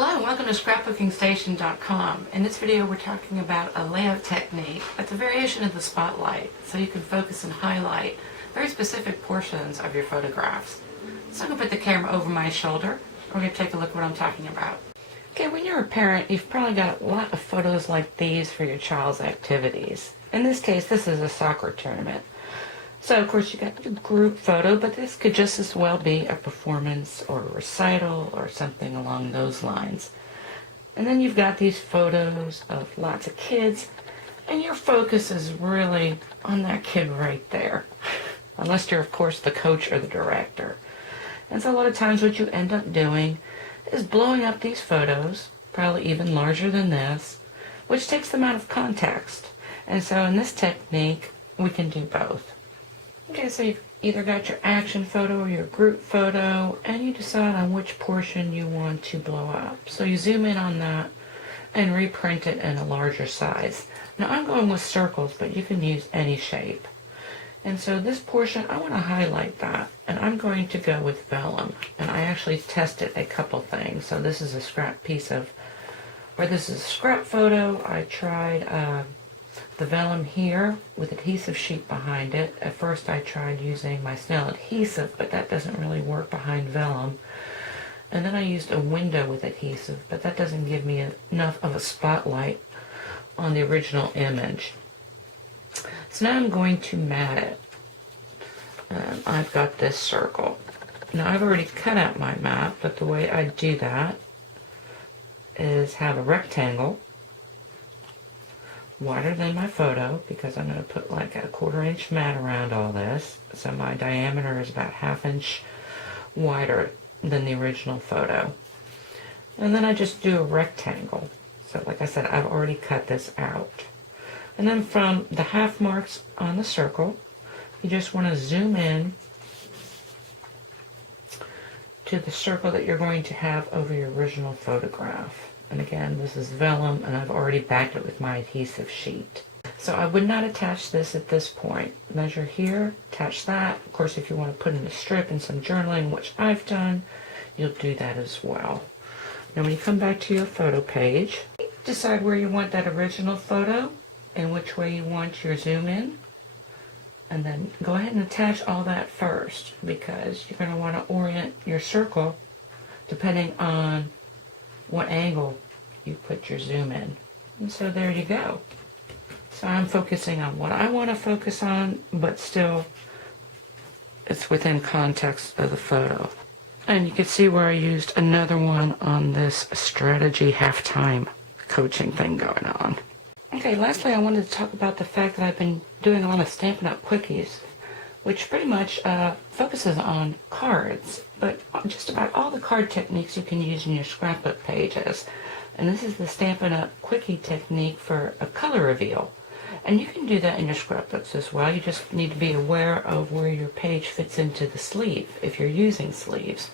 Hello and welcome to scrapbookingstation.com. In this video we're talking about a layout technique that's a variation of the spotlight, so you can focus and highlight very specific portions of your photographs. So I'm going to put the camera over my shoulder. We're going to take a look at what I'm talking about. Okay, when you're a parent, you've probably got a lot of photos like these for your child's activities. In this case, this is a soccer tournament. So, of course, you got the group photo, but this could just as well be a performance or a recital or something along those lines. And then you've got these photos of lots of kids, and your focus is really on that kid right there, unless you're, of course, the coach or the director. And so a lot of times what you end up doing is blowing up these photos, probably even larger than this, which takes them out of context. And so in this technique, we can do both. Okay, so you've either got your action photo or your group photo, and you decide on which portion you want to blow up. So you zoom in on that and reprint it in a larger size. Now I'm going with circles, but you can use any shape. And so this portion, I want to highlight that, and I'm going to go with vellum. And I actually tested a couple things. So this is a scrap piece of, or this is a scrap photo. I tried the vellum here with adhesive sheet behind it. At first I tried using my snail adhesive, but that doesn't really work behind vellum. And then I used a window with adhesive, but that doesn't give me enough of a spotlight on the original image. So now I'm going to mat it. And I've got this circle. Now I've already cut out my mat, but the way I do that is have a rectangle wider than my photo, because I'm going to put like a 1/4 inch mat around all this. So my diameter is about 1/2 inch wider than the original photo. And then I just do a rectangle. So like I said, I've already cut this out. And then from the half marks on the circle, you just want to zoom in to the circle that you're going to have over your original photograph. And again, this is vellum, and I've already backed it with my adhesive sheet. So I would not attach this at this point. Measure here, attach that. Of course, if you want to put in a strip and some journaling, which I've done, you'll do that as well. Now when you come back to your photo page, decide where you want that original photo and which way you want your zoom in. And then go ahead and attach all that first, because you're going to want to orient your circle depending on what angle you put your zoom in. And so there you go. So I'm focusing on what I want to focus on, but still it's within context of the photo. And you can see where I used another one on this strategy halftime coaching thing going on. Okay, lastly I wanted to talk about the fact that I've been doing a lot of Stampin' Up! Quickies, which pretty much focuses on cards, but just about all the card techniques you can use in your scrapbook pages. And this is the Stampin' Up! Quickie technique for a color reveal. And you can do that in your scrapbooks as well. You just need to be aware of where your page fits into the sleeve, if you're using sleeves.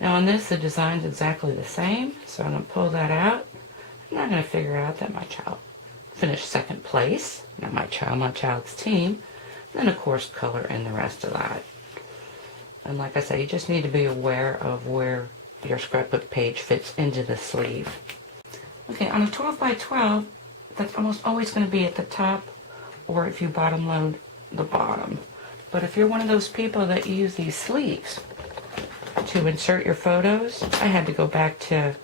Now on this, the design's exactly the same, so I'm going to pull that out. And I'm going to figure out that my child finished second place, not my child's team. And of course color in the rest of that. And like I say, you just need to be aware of where your scrapbook page fits into the sleeve. Okay, on a 12 by 12, that's almost always going to be at the top, or if you bottom load, the bottom. But if you're one of those people that use these sleeves to insert your photos, I had to go back to,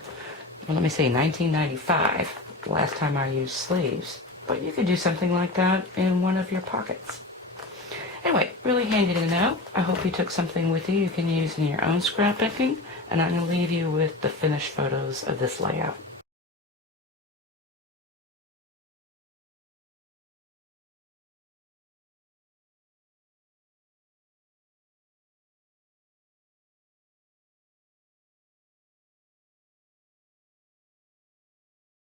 well, let me see, 1995, the last time I used sleeves. But you could do something like that in one of your pockets. Anyway, really handy to know. I hope you took something with you can use in your own scrapbooking, and I'm going to leave you with the finished photos of this layout.